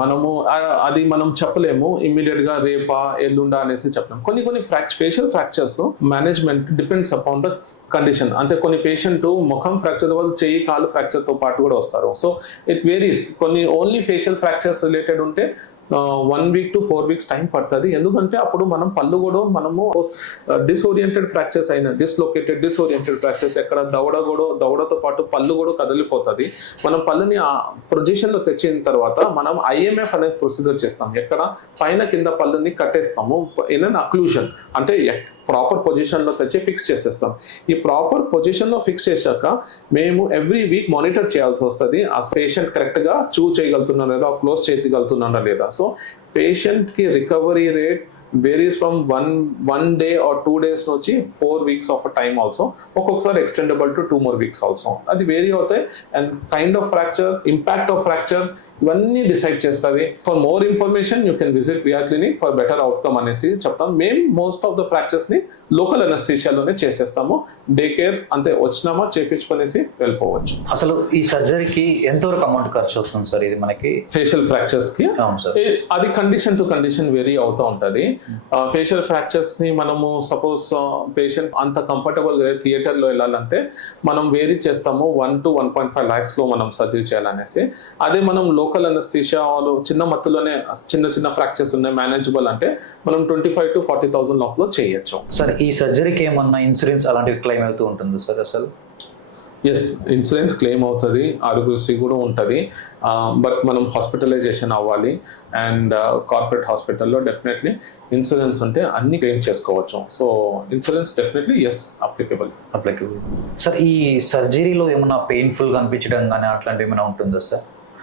మనము అది మనం చెప్పలేము ఇమ్మీడియట్ గా రేపా ఎల్లుండా అనేసి చెప్పలేము. కొన్ని facial fractures management depends upon the condition. అంటే కొన్ని పేషెంట్ ముఖం ఫ్రాక్చర్ వాళ్ళు చెయ్యి కాలు ఫ్రాక్చర్ తో పాటు కూడా వస్తారు. So it varies. కొన్ని ఓన్లీ ఫేషియల్ ఫ్రాక్చర్స్ రిలేటెడ్ ఉంటే 1 week to 4 weeks టైం పడుతుంది. ఎందుకంటే అప్పుడు మనం పళ్ళు కూడా మనము డిస్ఓరియంటెడ్ ఫ్రాక్చర్స్ అయిన డిస్ఓరియంటెడ్ ఫ్రాక్చర్స్ ఎక్కడ దవడతో పాటు పళ్ళు కూడా కదిలిపోతుంది. మనం పళ్ళుని ఆ పొజిషన్ లో తెచ్చిన తర్వాత మనం IMF అనే ప్రొసీజర్ చేస్తాం. ఎక్కడ పైన కింద పళ్ళుని కట్టేస్తాము ఇన్ అన్ అక్లూజన్, అంటే ప్రాపర్ పొజిషన్ లో తెచ్చి ఫిక్స్ చేసేస్తాం. ఈ ప్రాపర్ పొజిషన్ లో ఫిక్స్ చేశాక మేము ఎవ్రీ వీక్ మానిటర్ చేయాల్సి వస్తుంది. ఆ పేషెంట్ కరెక్ట్ గా చేయగలుగుతున్నారా లేదా, క్లోజ్ చేయగలుగుతున్నారా లేదా. సో పేషెంట్ కి recovery rate varies from one day or 2 days నుంచి 4 weeks of a time also. ఒక్కొక్కసారి extendable to 2 more weeks also. అది వేరీ అవుతాయి. And kind of fracture, impact of fracture ఇవన్నీ decide చేస్తుంది. For more information you can visit VR clinic for better outcome అనేసి చెప్తాం. మేము most of the fractures ని local అనస్థీషియాలోనే చేసేస్తాము. డే కేర్ అంతే, వచ్చినామా చేపించుకునేసి వెళ్ళిపోవచ్చు. అసలు ఈ సర్జరీకి ఎంతవరకు అమౌంట్ ఖర్చు అవుతుంది సార్? ఇది మనకి ఫేషియల్ ఫ్రాక్చర్స్ కి అది కండిషన్ టు కండిషన్ వేరీ అవుతూ ఉంటుంది. ఫేషియల్ ఫ్రాక్చర్స్ ని మనము సపోజ్ పేషెంట్ అంత కంఫర్టబుల్ గా థియేటర్ లో వెళ్ళాలంటే మనం వేరీ చేస్తాము 1 to 1.5 lakhs లో మనం సర్జరీ చేయాలనేసి. అదే మనం లోకల్ అనస్థీషియా చిన్న మత్తులోనే చిన్న ఫ్రాక్చర్స్ ఉన్నాయి మేనేజబుల్ అంటే మనం 25 to 40,000 లోపల చేయొచ్చు. సార్ ఈ సర్జరీకి ఏమన్నా ఇన్సూరెన్స్ అలాంటివి క్లెయిమ్ అవుతూ ఉంటుంది సార్? అసలు ఎస్, ఇన్సూరెన్స్ క్లెయిమ్ అవుతుంది, ఆరోగ్యశ్రీ కూడా ఉంటుంది. బట్ మనం హాస్పిటలైజేషన్ అవ్వాలి. అండ్ కార్పొరేట్ హాస్పిటల్లో డెఫినెట్లీ ఇన్సూరెన్స్ ఉంటే అన్ని క్లెయిమ్ చేసుకోవచ్చు. So insurance definitely is applicable. Sir ఈ సర్జరీలో ఏమన్నా పెయిన్ఫుల్గా అనిపించడం కానీ అట్లాంటివి ఏమైనా ఉంటుందా సార్?